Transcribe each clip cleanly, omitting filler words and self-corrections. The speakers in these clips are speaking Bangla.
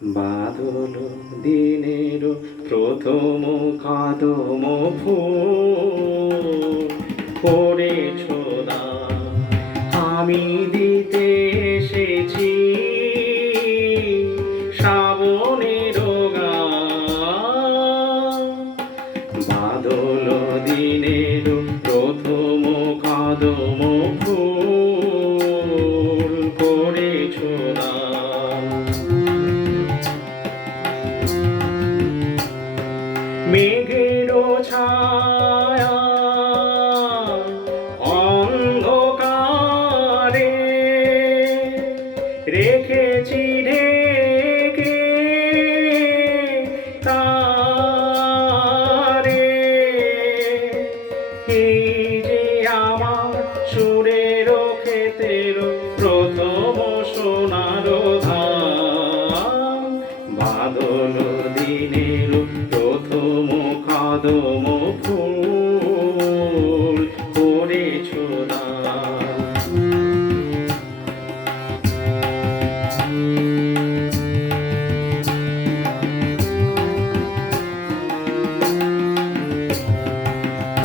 বাদল দিনের প্রথম কদম ফুল করেছ দান, আমি দিতে এসেছি শ্রাবণের গান। বাদল দিনের প্রথম কদম ফুল করেছ দান। মেঘেরও ছায়া অন্ধকারে রেখেছি ঢেকে তারে। এই যে আমার সুরের ক্ষেতের প্রথম সোনার ধান। বাদল দিনের প্রথম কদম ফুল করেছ দান।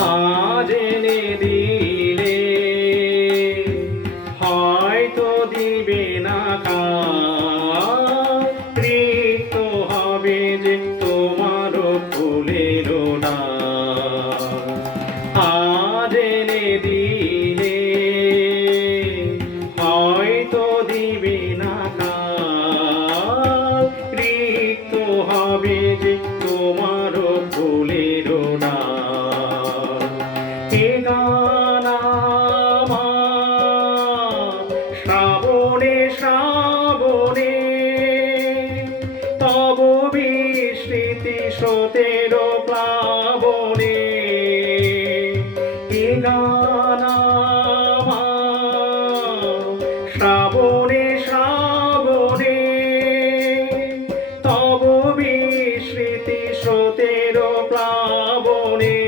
আজ এনে দিলে হয়তো দিবে না কাল, রিক্ত হবে যে তোমার ফুলের ডাল। আজ এনে দিলে হয়তো দিবে না কাল, রিক্ত হবে যে তোমার ফুলের ডাল। এ গান আমার শ্রাবণে শ্রাবণে তব বিস্মৃতি স্রোতের প্লাবনে। এ গান আমার শ্রাবণে শ্রাবণে তব বিস্মৃতি স্রোতের প্লাবনে।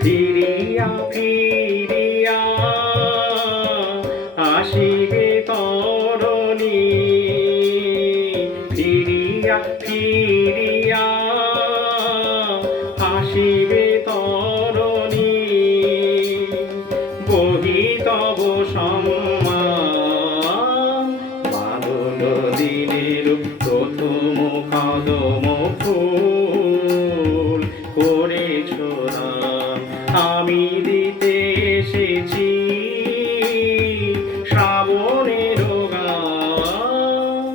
ফিরিয়া ফিরিয়া আসিবে তরণী, ফিরিয়া ফিরিয়া আসিবে তরণী। বহি তব সম্মান, বাদল দিনের প্রথম কদম ফুল করেছ দান। আমি দিতে এসেছি শ্রাবণের গান।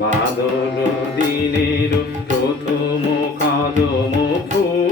বাদল দিনের প্রথম কদম ফুল